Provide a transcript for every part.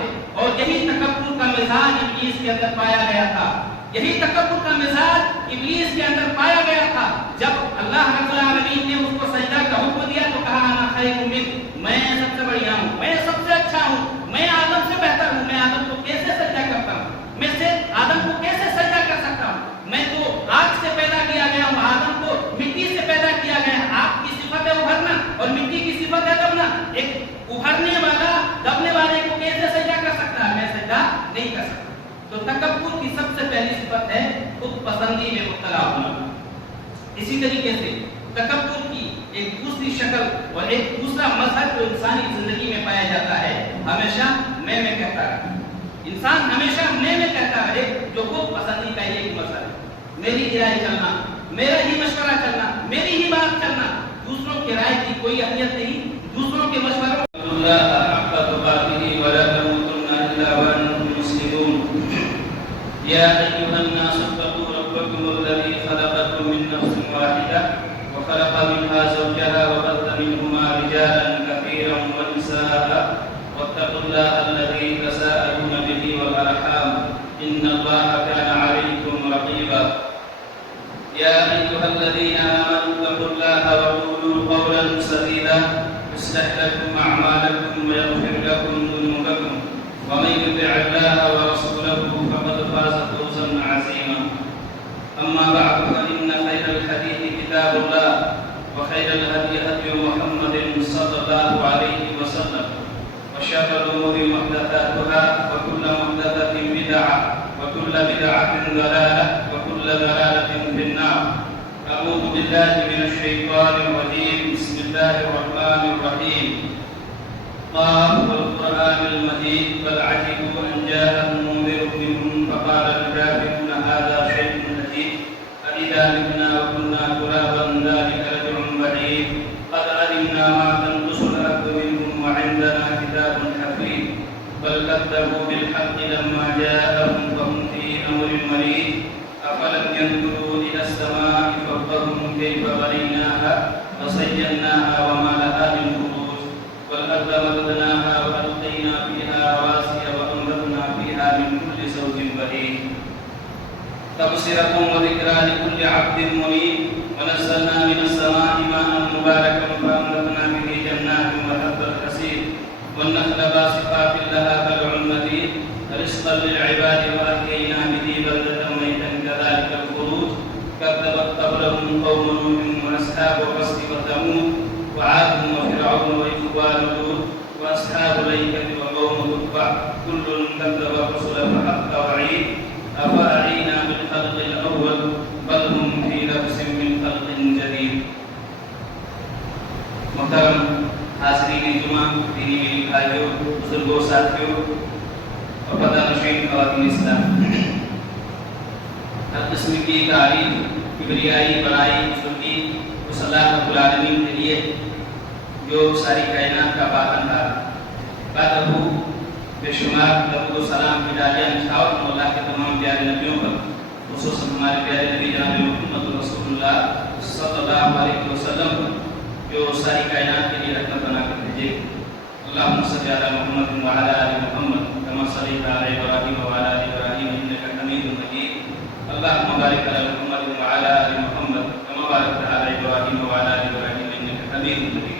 ہے، اور یہی تکبر کا مزاج ابلیس کے اندر پایا گیا تھا، یہی تکبر کا مزاج ابلیس کے اندر پایا گیا تھا۔ جب اللہ رب العالمین نے اس کو سجدہ کا حکم دیا تو کہا انا خیر منہ، میں سب سے بڑھیا ہوں، میں سب سے اچھا ہوں، میں آدم سے بہتر ہوں، میں آدم کو کیسے سجدہ کرتا ہوں، میں سے آدم کو کیسے سجدہ کر سکتا ہوں، میں تو آگ سے پیدا کیا گیا ہوں، آدم کو مٹی سے پیدا کیا گیا ہے۔ آگ کی صفت ہے ابھرنا اور مٹی کی صفت ہے دبنا، ایک ابھرنے والا دبنے والے کو کیسے سجدہ کر سکتا ہے؟ میں سجدہ نہیں کر سکتا۔ تو تکبر کی سب سے پہلی صفت ہے خود پسندی میں مبتلا ہونا۔ اسی طریقے سے تکبر کی ایک دوسری شکل اور ایک دوسرا مظہر جو انسانی زندگی میں پایا جاتا ہے، ہمیشہ میں کہتا رہے۔ انسان ہمیشہ میں کہتا رہے، جو خود پسندی کا ایک مظہر ہے۔ میری رائے چلنا، میرا ہی مشورہ چلنا، میری ہی بات چلنا، دوسروں کی رائے کی کوئی اہمیت نہیں، دوسروں کے مشوروں اللہ حق تقاته ولا تموتن الا وانتم مسلمون يا ايها الناس اتقوا ربكم الذي خلقكم من نفس واحده وخلق منها زوجها وبث منهما رجالا كثيرا ونساء واتقوا الله الذي تساءلون به والارحام ان الله كان عليكم رقيبا يا ايها الذين امنوا اتقوا الله وقولوا قولا سديدا يصلح لكم اعمالكم ويغفر لكم ذنوبكم ومن يطع الله ورسوله فقد فاز فوزا عظيما اما بعد فان خير الحديث كتاب الله وخير الهدي هدي محمد صلى الله عليه وسلم وشر الامور محدثاتها وكل محدثه بدعه وكل بدعه ضلاله وكل ضلاله في النار اعوذ بالله من الشيطان الرجيم بسم الله الرحمن الرحيم قال والقرآن المجيد بل عجبوا أن جاءهم منذر منهم فقال الكافرون هذا شيء عجيب أإذا متنا وكنا ترابا ذلك رجع بعيد قد علمنا ما تنقص الأرض منهم وعندنا كتاب حفيظ بل كذبوا بالحق لما جاءهم فهم في أمر مريض أفلم ينظروا إلى السماء فوقهم كيف بنيناها وزيناها وما لها من فروج والأرض مددناها وألقينا فيها رواسي وأنبتنا فيها من كل زوج بهيج تبصرة وذكرى لكل عبد منيب ونزلنا من السماء ماء مباركا فأنبتنا به جنات وحب الحصيد والنخل باسقات لها طلع نضيد رزقا للعباد وأحيينا به بلدة ميتا كذلك الخروج كذبت قبلهم قوم نوح وأصحاب الرس وثمود وعاد وفرعون وإخوان لوط وأصحاب الأيكة وقوم تبع كل كذب الرسل فحق وعيد أفأعينا بالخلق الأول بل هم في لبس من خلق جديد محترم حاضرین جمعہ، دینی میری بھائیوں، بزرگوں، ساتھیوں اور پردہ نشین خواتین اسلام، ہر قسم کی تعریف، کبریائی، بڑائی، بزرگی اس اللہ رب العالمین کے لیے جو ساری کائنات کا پالنہار، بعد بے شمار درود و سلام کی ڈالیاں نچھاؤ اللہ کے تمام پیارے نبیوں پر، خصوصاً ہمارے پیارے نبی جناب محمد رسول اللہ صلی اللہ علیہ وسلم جو ساری کائنات کے لیے رحمت بنا کر بھیجے۔ اللہم صلی علی محمد وعلی آل محمد کما صلیت علی ابراہیم وعلی آل ابراہیم انک حمید مجید۔ اللہم بارک علی محمد وعلی آل محمد کما بارکت علی ابراہیم وعلی آل ابراہیم انک حمید مجید۔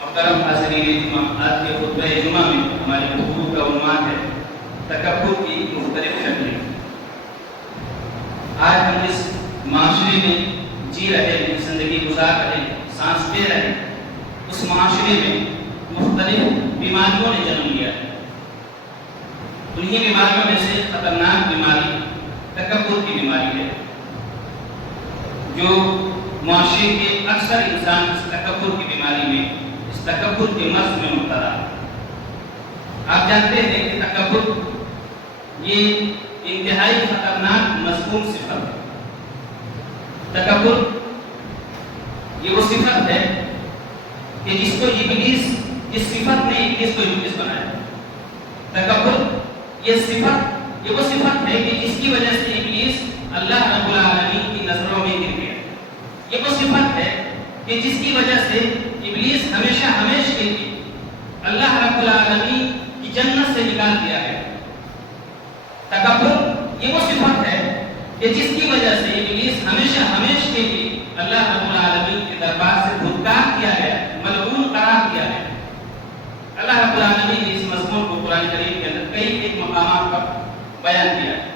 محترم حاضرین جمعہ، آج کے خطبہ جمعہ میں ہماری گفتگو کا عنوان ہے تکبر کی مختلف شکلیں۔ آج ہم اس معاشرے میں جی رہے ہیں، زندگی گزار رہے ہیں، سانس لے رہے ہیں، اس معاشرے میں مختلف بیماریوں نے جنم لیا ہے۔ انہی بیماریوں میں سے خطرناک بیماری تکبر کی بیماری ہے، جو معاشرے کے اکثر انسان اس تکبر کی بیماری میں، اس تکبر کے مرض میں مبتلا ہے۔ آپ جانتے ہیں کہ تکبر یہ انتہائی خطرناک مذموم صفت ہے۔ تکبر یہ وہ صفت ہے کہ جس کو ابلیس، جس صفت نے ابلیس کو ابلیس بنایا۔ تکبر یہ وہ صفت ہے کہ جس کی وجہ سے ابلیس اللہ رب العالمین کی نظروں میں گر گیا۔ یہ وہ صفت ہے کہ جس کی وجہ سے ابلیس ہمیشہ کے لیے اللہ رب العالمین کی جنت نکال دیا گیا۔ تکبر یہ وہ صفت ہے کہ جس کی وجہ سے ابلیس ہمیشہ کے لیے اللہ رب العالمین کے دربار سے دھتکار کیا گیا، ملعون قرار دیا گیا۔ اللہ رب العالمین نے اس مضمون کو قرآن کریم کے اندر کئی ایک مقامات پر بیان کیا ہے۔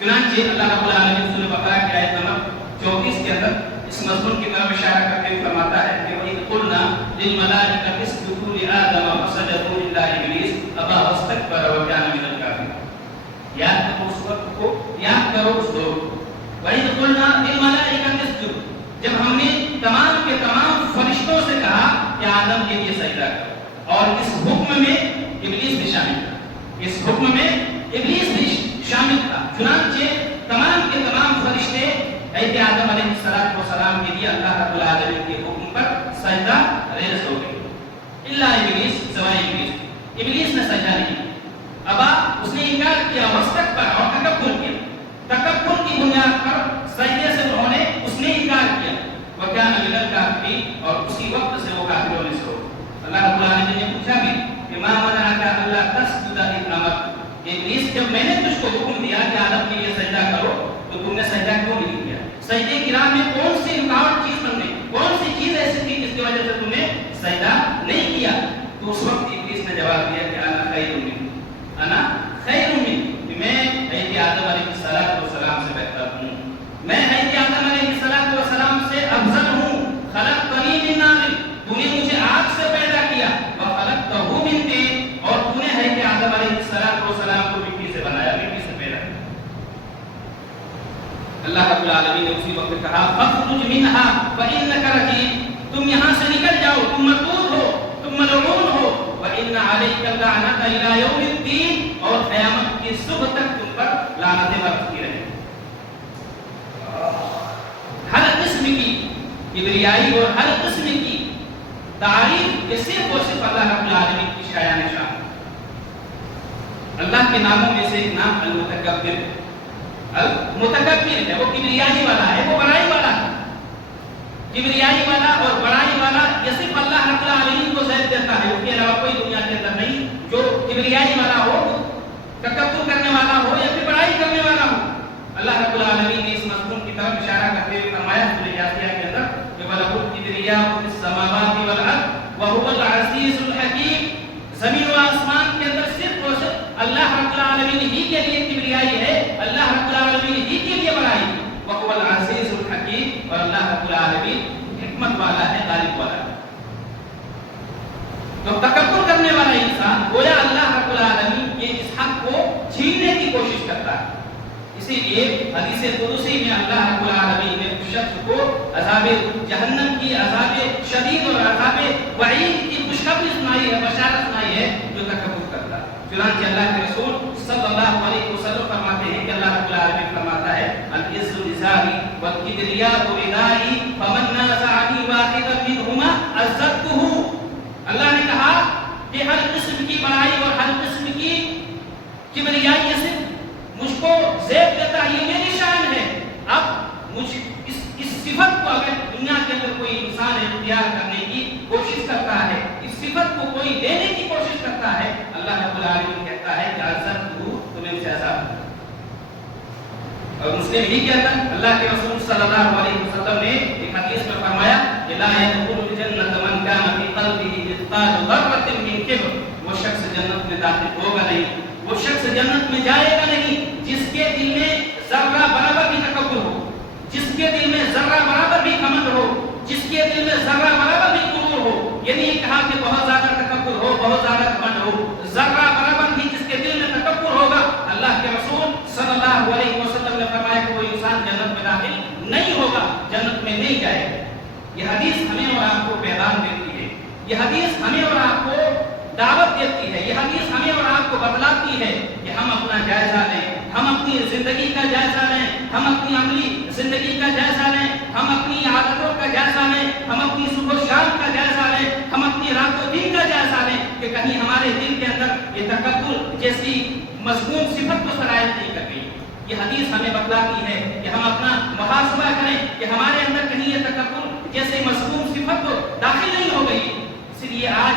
چنانچہ اللہ رب العالمین سورہ بقرہ کی آیت نمبر 34 کے اندر اس مضمون کی طرف اشارہ کرتے ہوئے فرماتا ہے کہ وَإِذْ قُلْنَا لِلْمَلَائِكَةِ اسْجُدُوا لِآدَمَ فَسَجَدُوا إِلَّا إِبْلِيسَ أَبَى وَاسْتَكْبَرَ وَكَانَ مِنَ الْكَافِرِينَ۔ یاد کرو اس وقت کو، یاد کرو اس دور کو۔ وَإِذْ قُلْنَا لِلْمَلَائِكَةِ اسْجُدُوا، جب ہم نے تمام کے تمام فرشتوں سے کہا کہ آدم کے لیے سجدہ کرو، اور اس حکم میں ابلیس بھی شامل تھا، اس حکم میں ابلیس بھی شامل تھا۔ چنانچہ تمام کے تمام فرشتے حضرت آدم علیہ السلام کے لیے اللہ رب العالمین کے حکم پر سجدہ ریز ہو گئے، الا ابلیس، سوائے ابلیس۔ ابلیس نے سجدہ نہیں کیا، ابا، اس نے انکار کیا، واستکبر، اور تکبر کیا۔ تکبر کی بنیاد پر سجدے سے اس نے انکار کیا، وکان من الکافرین، اور اسی وقت سے وہ کافروں میں سے ہو۔ اللہ رب العالمین نے پوچھا بھی کہ ما منعک الا تسجد اذ امرتک، ابلیس جب میں نے تجھ کو حکم دیا کہ آدم کے لیے سجدہ کرو تو تم نے سجدہ کیوں نہیں کیا؟ سجدے کی راہ میں کون سی رکاوٹ چیز تم نے، کون سی چیز ایسی تھی جس کی وجہ سے تم نے سجدہ نہیں کیا؟ تو اس وقت ابلیس نے جواب دیا کہ انا خیر منہ، انا خیر منہ، میں حضرت آدم علیہ السلام سے بہتر ہوں، میں حضرت آدم علیہ السلام سے افضل ہوں۔ خلقتنی من نار، تو نے مجھے آگ سے پیدا کیا، وخلقتہ من طین، اور تو نے حضرت آدم علیہ السلام کو مٹی سے بنایا، مٹی سے پیدا کیا۔ اللہ رب العالمین نے اسی وقت کہا فاخرج منہا فإنک رجیم، تم یہاں سے نکل جاؤ، تم مردود ہو، تم ملعون ہو، وإن علیک اللعنۃ الی یوم الدین، اور قیامت کی صبح تک تم پر لعنتیں برستی رہیں۔ ہر قسم کی کبریائی اور ہر قسم کی تعریف یہ صرف اور صرف اللہ رب العالمین کی شایان شان۔ اللہ کے ناموں میں سے ایک نام المتکبر، المتکبر ہے، وہ کبریائی والا ہے، وہ بڑائی والا ہے۔ کبریائی والا اور بڑائی والا یہ صرف اللہ رب العالمین کو ذات دیتا ہے، اس کے علاوہ کوئی دنیا کے اندر نہیں جو کبریائی والا ہو، تکبر کرنے والا ہو یا پھر بڑائی کرنے والا ہو۔ اللہ رب العالمین نے اس مضمون کی طرف اشارہ کرتے ہوئے فرمایا سورہ یاسین کے اندر کہ وَلَهُ الْكِبْرِيَاءُ فِي السَّمَاوَاتِ وَالْأَرْضِ وَهُوَ الْعَزِيزُ الْحَكِيمُ، زمین و آسمان کے اندر صرف اور صرف اللہ رب العالمین ہی کے لیے کبریائی ہے، اللہ رب العالمین ہی کے لیے بڑائی ہے۔ وَهُوَ الْعَزِيزُ الْحَكِيمُ، اور اللہ رب العالمین حکمت والا ہے، غالب والا ہے۔ تو تکبر کرنے والا انسان گویا اللہ رب العالمین کے اس حق کو چھیننے کی کوشش کرتا ہے۔ اسی لیے حدیث قدسی میں اللہ رب العالمین نے اس شخص کو عذاب جہنم کی، عذاب شدید اور عذاب وعید کی خوشخبری سنائی ہے، بشارت سنائی ہے جو تکبر کرتا ہے۔ چنانچہ اللہ کے رسول صلی اللہ علیہ وسلم فرماتے ہیں کہ اللہ رب العالمین فرماتا ہے العز ازاری والکبریاء ردائی فمن نازعنی واحدا منہما عزتہ۔ اللہ نے کہا کہ ہر قسم کی بڑائی اور ہر قسم کی کبریائی صرف مجھ کو زیب دیتا ہے، یہ میری شان ہے۔ اب مجھ اس صفت کو اگر دنیا کے اندر کوئی انسان اختیار کرنے کی کوشش کرتا ہے، اس صفت کو کوئی دینے کی کوشش کرتا ہے، اللہ رب العالمین کہتا ہے کہ عزت ہوں تمہیں اسے عذاب۔ اور مسلم ہی کہتا ہے، اللہ کے رسول صلی اللہ علیہ وسلم نے ایک حدیث میں فرمایا کہ لا يدخل الجنة من كان في قلبه مثقال ذرة من كبر، وہ شخص جنت میں داخل ہوگا نہیں، وہ شخص جنت میں جائے گا نہیں جس کے دل میں ذرہ برابر بھی تکبر ہو، جس کے دل میں ذرہ برابر بھی گھمنڈ ہو، جس کے دل میں ذرہ برابر بھی غرور ہو۔ یہ نہیں کہا کہ بہت زیادہ تکبر ہو، بہت زیادہ گھمنڈ ہو، ذرہ برابر بھی جس کے دل میں تکبر ہوگا، اللہ کے رسول صلی اللہ علیہ وسلم نے فرمایا کہ وہ انسان جنت میں داخل نہیں ہوگا، جنت میں نہیں جائے گا۔ یہ حدیث ہمیں اور آپ کو پیغام دیتی ہے، یہ حدیث ہمیں اور آپ کو دعوت دیتی ہے، یہ حدیث ہمیں اور آپ کو بتلاتی ہے کہ ہم اپنا جائزہ لیں، ہم اپنی زندگی کا جائزہ لیں، ہم اپنی عملی زندگی کا جائزہ لیں، ہم اپنی عادتوں کا جائزہ لیں، ہم اپنی صبح و شام کا جائزہ لیں، ہم اپنی رات و دن کا جائزہ لیں کہ کہیں ہمارے دل کے اندر یہ تکبر جیسی مذموم صفت کو سرایت نہیں کر گئی۔ یہ حدیث ہمیں بتلاتی ہے کہ ہم اپنا محاسبہ کریں کہ ہمارے اندر کہیں یہ تکبر جیسے مذموم صفت کو داخل نہیں ہو گئی۔ اس لیے آج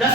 10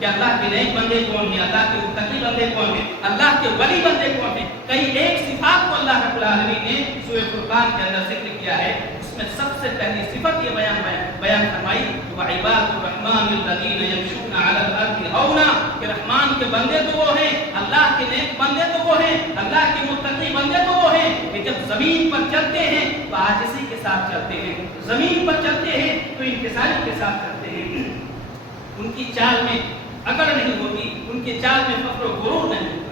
کہ اللہ کے نیک بندے کون ہیں، اللہ کے متقی بندے کون ہیں، اللہ کے ولی بندے کون ہیں. کئی ایک صفات کو اللہ رب العالمین نے سورہ فرقان کے اندر ذکر کیا ہے. اس میں سب سے پہلی صفت یہ بیان فرمائی کہ وعباد الرحمن الذین یمشون علی الارض ہونا، کہ رحمان کے بندے تو وہ ہیں، اللہ کے نیک بندے تو وہ ہیں، اللہ کے متقی بندے تو وہ ہیں کہ جب زمین پر چلتے ہیں تو عاجزی کے ساتھ چلتے ہیں، زمین پر چلتے ہیں تو انکساری کے ساتھ چلتے ہیں. ان کی چال میں اکڑ نہیں ہوتی، ان کے چال میں فخر و غرور نہیں ہوتا.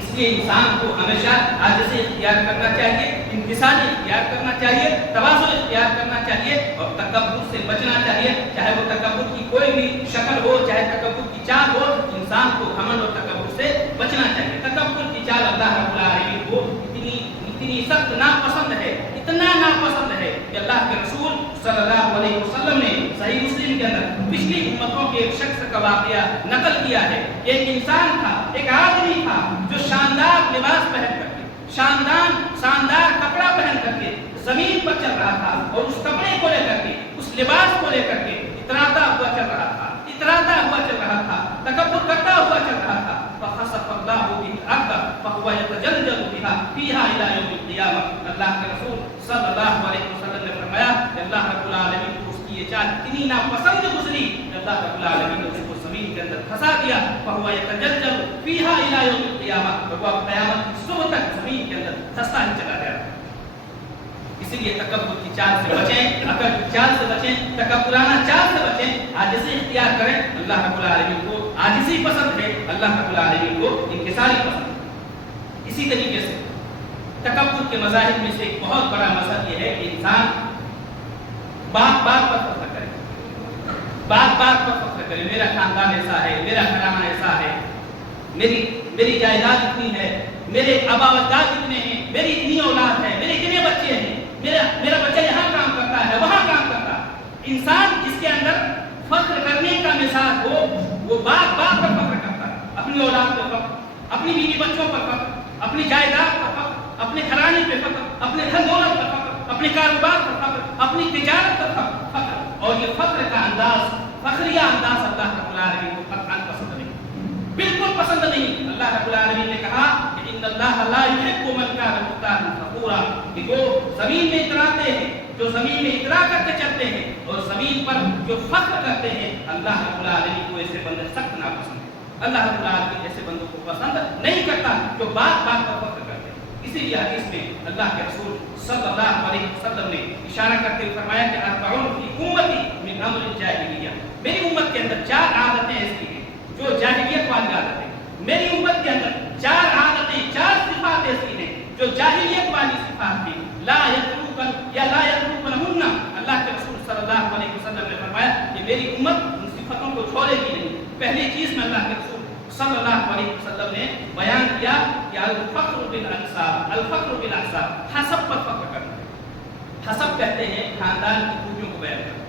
اس لیے انسان کو ہمیشہ عاجزی اختیار کرنا چاہیے، انکساری اختیار کرنا چاہیے، تواضع اختیار کرنا چاہیے اور تکبر سے بچنا چاہیے. چاہے وہ تکبر کی کوئی بھی شکل ہو، چاہے تکبر کی چال ہو، انسان کو گھمنڈ اور تکبر سے بچنا چاہیے. تکبر کی چال اللہ رب العالمین کو اتنی سخت ناپسند ہے، اتنا ناپسند ہے کہ اللہ کے رسول صلی اللہ علیہ وسلم نے صحیح مسلم کے اندر پچھلی امتوں کے ایک شخص کا واقعہ نقل کیا ہے. ایک انسان تھا، ایک آدمی تھا جو شاندار لباس پہن کر کے، شاندار کپڑا پہن کر کے زمین پر چل رہا تھا اور اس کپڑے کو لے کر کے، اس لباس کو لے کر کے اتراتا ہوا چل رہا تھا، تکبر کرتا ہوا چل رہا تھا. فخسف اللہ به الارض فهو يتجلجل بها فيها الى يوم القيامه. اللہ کے رسول صلی اللہ علیہ وسلم نے فرمایا کہ اللہ رب العالمین کو اس کی یہ چال اتنی ناپسند گزری کہ اللہ رب العالمین نے اس کو زمین کے اندر پھنسا دیا. فهو يتجلجل فيها الى يوم القيامه. وہ قیامت کی صبح تک زمین کے اندر پھنستا ہی چلا گیا. اسی لیے تکبر کی چال سے بچیں، عقل کی چال سے بچیں، تکبرانہ چال سے بچیں، عاجزی اختیار کریں. اللہ رب العالمین کو عاجزی پسند ہے، اللہ رب العالمین کو انکساری پسند ہے. اسی طریقے سے تکبر کے مذاہب میں سے ایک بہت بڑا مذہب یہ ہے کہ انسان بات پر فخر کرے، بات پر فخر کرے. میرا خاندان ایسا ہے، میرا گھرانہ ایسا ہے، میری جائیداد اتنی ہے، میرے آبا و اجداد اتنے ہیں، میری اتنی اولاد ہے، میرے اتنے بچے ہیں، میرا بچہ یہاں کام کرتا ہے، وہاں کام کرتا ہے. انسان جس کے اندر فخر کرنے کا مزاج ہو وہ بات پر فخر کرتا ہے. اپنی اولاد پر فخر، اپنی بیوی بچوں پر فخر، اپنی جائیداد پر فخر، اپنے گھرانے پہ فخر، اپنے دھن دولت پر فخر، اپنے کاروبار پر فخر، اپنی تجارت پر فخر. اور یہ فخر کا انداز، فخریہ انداز اللہ رب العالمین کو قطعاً پسند نہیں، بالکل پسند نہیں. اللہ رب العالمین نے کہا کہ ان اللہ لا يحب من كان مختالا فخورا، کہ جو زمین میں اتراتے ہیں، جو زمین میں اترا کر کے چلتے ہیں اور زمین پر جو فخر کرتے ہیں، اللہ رب العالمین کو ایسے بندے سخت ناپسند ہے. اللہ رب العالمین ایسے بندوں کو پسند نہیں کرتا جو بات پر فخر کرتے ہیں. اسی لیے حدیث میں اللہ کے رسول صلی اللہ علیہ وسلم نے اشارہ کرتے ہوئے فرمایا کہ اربعون فی امتی من امر الجاہلیہ، میری امت کے اندر 4 عادتیں ایسی ہیں جو جاہلیت والی عادتیں. میری امت کے اندر 4 عادتیں، 4 صفات ایسی ہیں جو جاہلیت والی صفات تھی. لا یترکن یا لا یترکنہن. اللہ کے رسول صلی اللہ علیہ وسلم نے فرمایا کہ میری امت ان صفاتوں کو چھوڑے گی نہیں. پہلی چیز میں اللہ کے رسول صلی اللہ علیہ وسلم نے بیان کیا کہ الفخر بالانساب، الفخر بالانساب، حسب پر فخر کرنا. حسب کہتے ہیں خاندان کی خوبیوں کو بیان کرنا،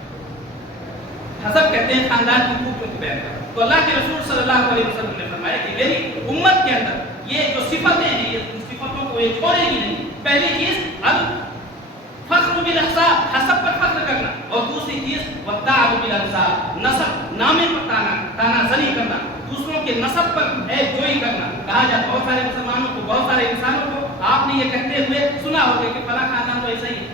حسب کہتے ہیں خاندان کی خوبیوں کو بیان کرنا. تو اللہ کے رسول صلی اللہ علیہ وسلم نے فرمایا کہ میری امت کے اندر یہ جو صفتیں ہیں، یہ صفتوں کو یہ چھوڑے گی نہیں. پہلی چیز الفخر بالانساب، حسب پر فخر کرنا. اور دوسری چیز والدعوة بالانساب، نسب نامے پر تانا زنی کرنا، دوسروں کے نسب پر عیب جوئی کرنا. کہا جاتا بہت سارے مسلمانوں کو، بہت سارے انسانوں کو آپ نے یہ کہتے ہوئے سنا ہوگا کہ فلاں خاندان تو ایسا ہی ہے،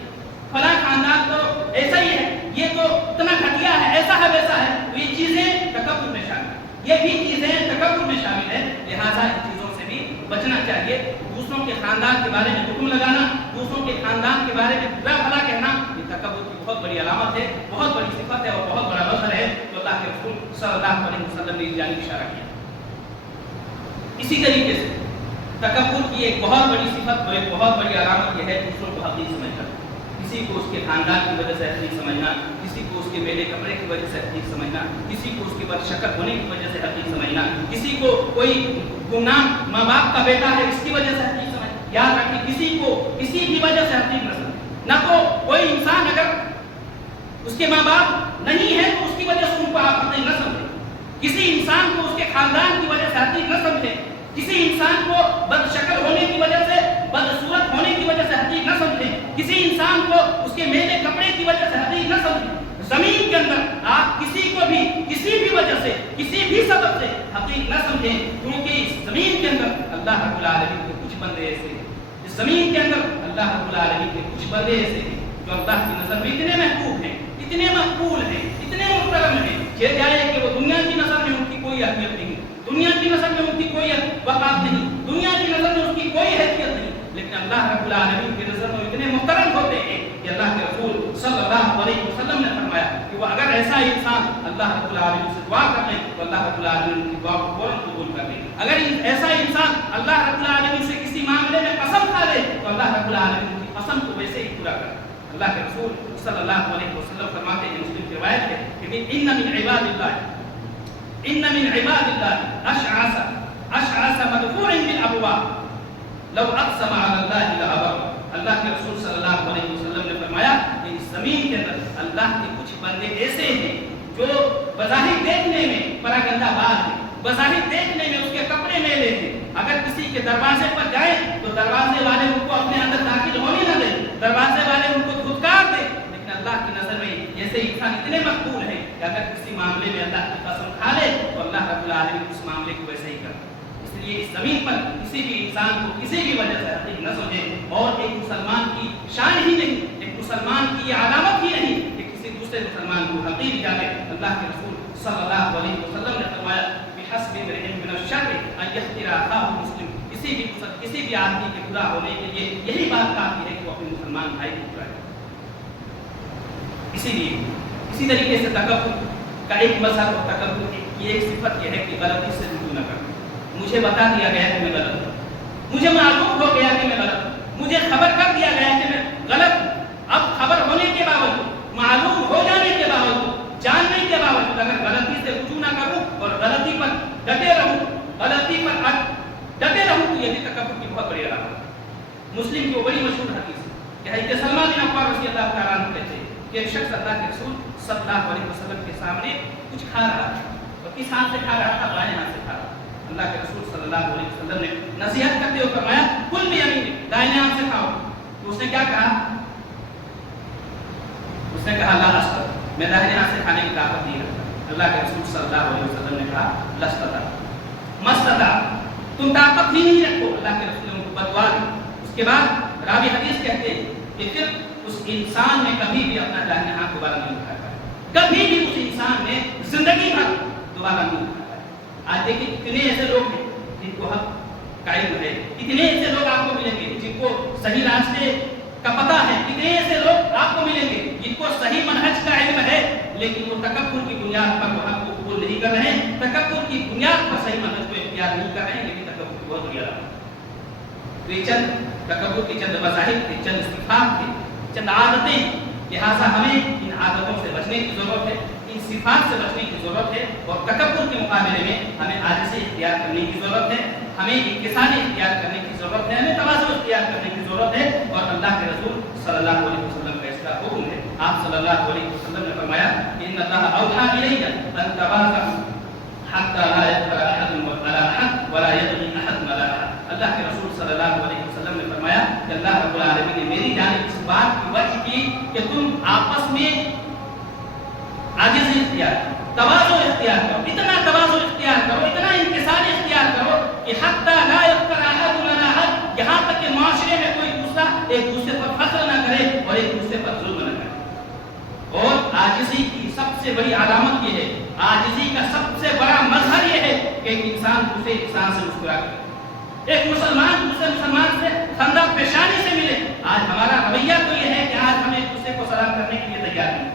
فلاں خاندان تو ایسا ہی ہے، یہ تو اتنا گھٹیا ہے، ایسا ہے ویسا ہے. یہ چیزیں تکبر میں شامل ہیں، یہ بھی چیزیں تکبر میں شامل ہیں. لہٰذا ان چیزوں سے بھی بچنا چاہیے. دوسروں کے خاندان کے بارے میں حکم لگانا، دوسروں کے خاندان کے بارے میں برا بھلا کہنا، یہ تکبر کی بہت بڑی علامت ہے، بہت بڑی صفت ہے اور بہت بڑا وزر ہے. تو اللہ کے رسول صلی اللہ علیہ وسلم نے اس جانب اشارہ کیا. اسی طریقے سے تکبر کی ایک بہت بڑی صفت اور ایک بہت بڑی علامت یہ ہے دوسروں کو حقیر سمجھنا. کسی کو اس کے خاندان کی وجہ سے حقیر سمجھنا، کسی کو اس کے میلے کپڑے کی وجہ سے حقیر سمجھنا، کسی کو اس کے بد شکل ہونے کی وجہ سے حقیر سمجھنا، کسی کو کوئی گمنام ماں باپ کا بیٹا ہے اس کی وجہ سے حقیر سمجھنا. یاد رکھیں کسی کو کسی بھی وجہ سے حقیر نہ سمجھیں. نہ تو کوئی انسان اگر اس کے ماں باپ نہیں ہے تو اس کی وجہ سے ان کو آپ حقیر نہ سمجھیں. کسی انسان کو اس کے خاندان کی وجہ سے حقیر نہ سمجھیں. کسی انسان کو بد شکل ہونے کی وجہ سے، بدصورت ہونے کی وجہ سے حقیر نہ سمجھیں. کسی انسان کو اس کے میلے کپڑے کی وجہ سے حقیر نہ سمجھیں. زمین کے اندر آپ کسی کو بھی کسی بھی وجہ سے کسی بھی سبب سے حقیق نہ سمجھیں، کیونکہ اس زمین کے اندر اللہ رب العالمین کے کچھ بندے ایسے ہیں، اس زمین کے اندر اللہ رب العالمین کے کچھ بندے ایسے ہیں جو اللہ کی نظر میں اتنے محبوب ہیں، اتنے مقبول ہیں، اتنے محترم ہیں، یہ جائے کہ وہ دنیا کی نظر میں ان کی کوئی اہمیت نہیں، دنیا کی نظر میں ان کی کوئی وقار نہیں، دنیا کی نظر میں اس کی کوئی حیثیت نہیں، لیکن اللہ رب العالمین کی نظر میں اتنے محترم ہوتے ہیں کہ اللہ کے رسول صلی اللہ علیہ وسلم نے فرمایا کہ وہ اگر ایسا انسان اللہ رب العالمین سے دعا کر لے تو اللہ رب العالمین کی دعا کو فوراً قبول کر لے، اگر ایسا انسان اللہ رب العالمین سے کسی معاملے میں قسم کھا لے تو اللہ رب العالمین کی قسم کو ویسے ہی پورا کر۔ اللہ کے رسول صلی اللہ علیہ وسلم فرماتے ہیں، مسلم کی روایت ہے کہ ان من عباد اللہ اشعث مدفوع بالابواب لو اقسم علی اللہ لابر۔ اللہ کے رسول صلی اللہ علیہ وسلم نے فرمایا کہ اس زمین کے اندر اللہ کے کچھ بندے ایسے ہیں جو بظاہر دیکھنے میں پراگندہ باز ہیں، بظاہر دیکھنے میں اس کے کپڑے میلے ہیں، اگر کسی کے دروازے پر جائیں تو دروازے والے ان کو اپنے اندر داخل ہونے نہ دیں، دروازے والے ان کو دھتکار دیں، لیکن اللہ کی نظر میں ایسے انسان اتنے مقبول ہیں کہ اگر کسی معاملے میں اللہ کی قسم کھا لے تو اللہ رب العالمین اس معاملے کو ویسے ہی کرتا۔ اس لیے اس زمین پر کسی بھی انسان کو کسی بھی وجہ سے حقیق نہ سمجھے، اور ایک مسلمان کی شان ہی نہیں، ایک مسلمان کی یہ علامت ہی نہیں کہ کسی دوسرے مسلمان کو حقیق جانے۔ اللہ کے رسول صلی اللہ علیہ وسلم نے فرمایا بحسب امرئ من الشر ان يحقر اخاه مسلم، کسی بھی آدمی کے برا ہونے کے لیے یہی بات کافی ہے کہ وہ اپنے مسلمان بھائی کو برا کرے۔ اسی طریقے سے تکبر کا ایک مظہر اور تکبر کی ایک صفت یہ ہے کہ غلطی سے رجوع نہ کرنا۔ مجھے بتا دیا گیا کہ میں غلط ہوں، مجھے معلوم ہو گیا کہ میں غلط ہوں، مجھے خبر کر دیا گیا کہ میں غلط ہوں، اب خبر ہونے کے باوجود، معلوم ہو جانے کے باوجود، جاننے کے باوجود اگر غلطی سے رجوع نہ کروں اور غلطی پر ڈٹے رہوں، غلطی پر ڈٹے رہوں تو یہ بھی تکبر کی بہت بڑی علامت ہے۔ مسلم کی وہ بڑی مشہور حدیث ہے کہ حضرت سلمان بن عفان رضی اللہ تعالیٰ عنہ کہتے ہیں کہ ایک شخص اللہ کے رسول صلی اللہ علیہ وسلم کے سامنے کچھ کھا رہا تھا، اور کس ہاتھ سے کھا رہا تھا؟ بائیں ہاتھ سے کھا رہا تھا۔ اللہ کے رسول صلی اللہ علیہ وسلم نے نصیحت کرتے ہوئے فرمایا کل بیمینک، دائیں ہاتھ سے کھاؤ۔ تو اس نے کیا کہا؟ اس نے کہا لا استطع، میں دائیں ہاتھ سے کھانے کی طاقت نہیں رکھتا۔ اللہ کے رسول صلی اللہ علیہ وسلم نے کہا لستطع، مستطع، تم طاقت ہی نہیں رکھو۔ اللہ کے رسول نے ان کو بدوا دی۔ اس کے بعد راوی حدیث کہتے ہیں کہ پھر اس انسان نے کبھی بھی اپنا دائیں ہاتھ دوبارہ نہیں اٹھایا، کبھی بھی اس انسان نے زندگی بھر دوبارہ نہیں اٹھایا۔ آج دیکھیں کتنے ایسے لوگ ہیں جن کو حق کا علم ہے، کتنے ایسے لوگ آپ کو ملیں گے جن کو صحیح راستے کا پتہ ہے، کتنے ایسے لوگ آپ کو ملیں گے جن کو صحیح منہج کا علم ہے، لیکن وہ تکبر کی بنیاد پر وہ حق کو قبول نہیں کر رہے ہیں، تکبر کی بنیاد پر صحیح منہج کو اختیار نہیں کر رہے ہیں، لیکن تکبر کی بہت بڑی علامت ہے۔ تو یہ چند تکبر کی چند مظاہر تھے، چند صفات تھے، چند عادتیں، لہٰذا ہمیں ان عادتوں سے بچنے کی ضرورت ہے، ان صفات سے بچنے کی ضرورت ہے، اور تکبر کے مقابلے میں ہمیں عاجزی اختیار کرنے کی ضرورت ہے، ہمیں انکساری اختیار کرنے کی ضرورت ہے، ہمیں تواضع اختیار کرنے کی ضرورت ہے، اور اللہ کے رسول صلی اللہ علیہ وسلم کا اس کا حکم ہے۔ آپ صلی اللہ علیہ وسلم نے فرمایا ان اللہ اوحی الی ان تواضعوا حتی لا یفخر احد علی احد ولا یبغی احد علی احد۔ اللہ کے رسول صلی اللہ علیہ وسلم نے فرمایا کہ اللہ رب العالمین نے میری جانب اس بات کی وحی کی کہ تم آپس میں عاجزی اختیار کرو، تواضع اختیار کرو، اتنا تواضع اختیار کرو، اتنا انکسار اختیار کرو کہ حتی لا یفخر احد علی احد، یہاں تک کہ معاشرے میں کوئی دوسرا ایک دوسرے پر فخر نہ کرے اور ایک دوسرے پر ظلم نہ کرے۔ اور عاجزی کی سب سے بڑی علامت یہ ہے، عاجزی کا سب سے بڑا مظہر یہ ہے کہ ایک انسان دوسرے انسان سے مسکرا کرے، ایک مسلمان دوسرے مسلمان سے خندہ پیشانی سے ملے۔ آج ہمارا رویہ تو یہ ہے کہ آج ہم ایک دوسرے کو سلام کرنے کے لیے تیار نہیں،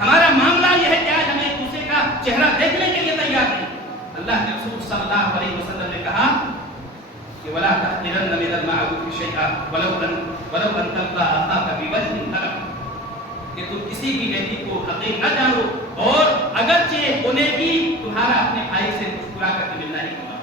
ہمارا معاملہ یہ ہے کہ آج ہم ایک دوسرے کا چہرہ دیکھنے کے لیے تیار نہیں۔ اللہ کے رسول صلی اللہ علیہ وسلم نے کہا کہ ولا تحقرن من المعروف شيئا ولو ان تلقى اخاك بوجه طلق، کہ تم کسی بھی ویکتی کو حقیر نہ جانو، اور اگرچہ انہیں بھی تمہارا اپنے بھائی سے مسکرا کر کے ملنا ہی ہوگا۔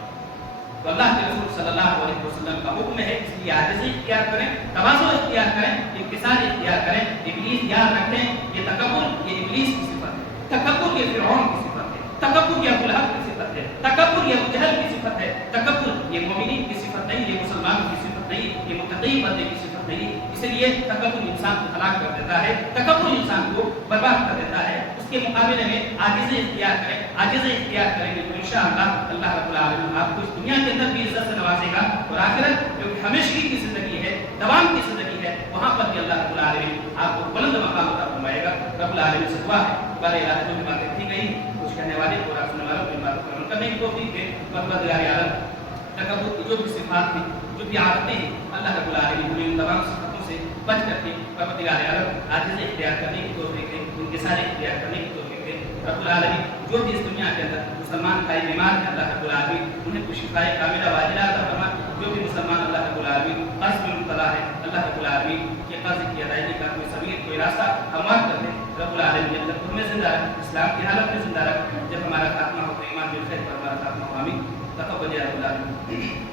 تو اللہ کے رسول صلی اللہ علیہ وسلم کا حکم ہے، اس لیے عاجزی اختیار کریں، تواضع اختیار کریں، انکسار اختیار کریں۔ ابلیس یاد رکھیں یہ تکبر یہ ابلیس کی صفت ہے، تکبر یہ فرعون کی صفت ہے، تکبر یہ ابو لہب کی صفت ہے، تکبر یہ ابو جہل کی صفت ہے، تکبر یہ مومنین کی صفت نہیں، یہ مسلمان کی صفت نہیں، یہ متقی بندے کی صفت نہیں۔ اس لیے تکبر انسان کو ہلاک کر دیتا ہے، تکبر انسان کو برباد کر دیتا ہے۔ اس کے مقابلے میں عاجزی اختیار کریں گے تو انشاءاللہ اللہ رب العالمین آپ کو اس دنیا کے اندر بھی عزت سے نوازے گا، اور آخرت جو کہ ہمیشگی کی زندگی ہے، دوام کی زندگی ہے، وہاں پر بھی اللہ رب العالمین آپ کو بلند مقام عطا فرمائے گا۔ رب العالمین سے دعا ہے بارے الہی جو باتیں تھی گئی کچھ کہنے والے اور سننے والوں کی باتوں پر عمل کرنے کی توفیق دے۔ پروردگار عالم تکبر کی جو بھی صفات تھی، جو بھی عادتیں ہیں، اللہ رب العالمین ہمیں ان تمام صفاتوں سے بچ کر کے پروردگار عالم عاجزی اختیار کرنے کی توفیق دے، ان کے سارے اختیار کرنے کی توفیق دے۔ رب العالمین جو بھی اس دنیا کے اندر مسلمان بھائی بیمار ہیں، اللہ رب العالمین انہیں کچھ شفائے کاملہ واجلہ عطا فرما۔ جو بھی مسلمان اللہ رب العالمین قرض میں مبتلا ہے، اللہ رب العالمین کے قرض کی ادائیگی کا کوئی سبیل کوئی راستہ ہموار کر دے۔ رب العالمین جب تک ہمیں زندہ رکھ، اسلام کی حالت میں زندہ رکھ، جب ہمارا خاتمہ ہو تو ایمان بالخیر پر ہمارا خاتمہ ہو، آمین۔ تقبل یا رب العالمین۔